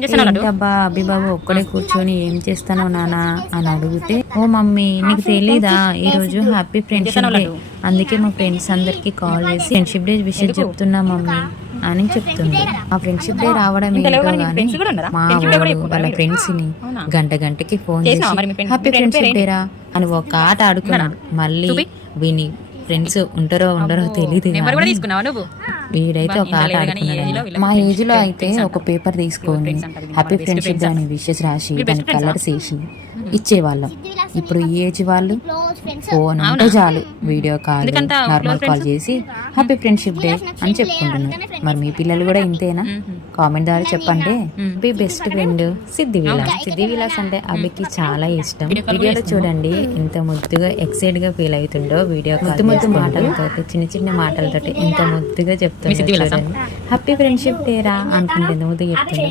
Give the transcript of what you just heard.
ఏంటబ్బా అభిబాబు ఒక్కడే కూర్చొని ఏం చేస్తానో నానా అని అడిగితే, ఓ మమ్మీ నీకు తెలీదా ఈ రోజు హ్యాపీ ఫ్రెండ్షిప్ డే, అందుకే మా ఫ్రెండ్స్ అందరికి కాల్ చేసి ఫ్రెండ్షిప్ డే విషయం చెప్తున్నా మమ్మీ అని చెప్తుంది. ఆ ఫ్రెండ్షిప్ డే రావడం ఏంటో గానీ మా వాడు వాళ్ళ ఫ్రెండ్స్ ని గంటకి ఫోన్ చేసి హ్యాపీ ఫ్రెండ్షిప్ డే రా అని ఒక ఆట ఆడుకున్నాడు. మళ్ళీ విని ఫ్రెండ్స్ ఉంటారో ఉండరో తెలియదు, వీడైతే ఒక ఆట ఆడుకున్నాడు. మా ఏజ్ లో అయితే ఒక పేపర్ తీసుకొని హ్యాపీ ఫ్రెండ్షిప్ డే అని విషెస్ రాసి దాని కలర్స్ వేసి ఇచ్చేవాళ్ళం. ఇప్పుడు ఈ ఏజ్ వాళ్ళు ఫోన్ ఉంటే చాలు వీడియో కాల్ నార్మల్ కాల్ చేసి హ్యాపీ ఫ్రెండ్షిప్ డే అని చెప్పుకుంటున్నారు. మరి మీ పిల్లలు కూడా ఇంతేనా? కామెంట్ ద్వారా చెప్పండి. మీ బెస్ట్ ఫ్రెండ్ సిద్ధి విలాస్ అంటే అభికి చాలా ఇష్టం. వీడియోలో చూడండి ఎంత ముద్దుగా ఎక్సైట్ గా ఫీల్ అవుతుండో. వీడియో ముద్దు మాటలతో చిన్న మాటలతో ఎంత ముద్దుగా చెప్తుంది. హ్యాపీ ఫ్రెండ్షిప్ డే రా అనుకుంటుంది, ముద్దు చెప్తుంది.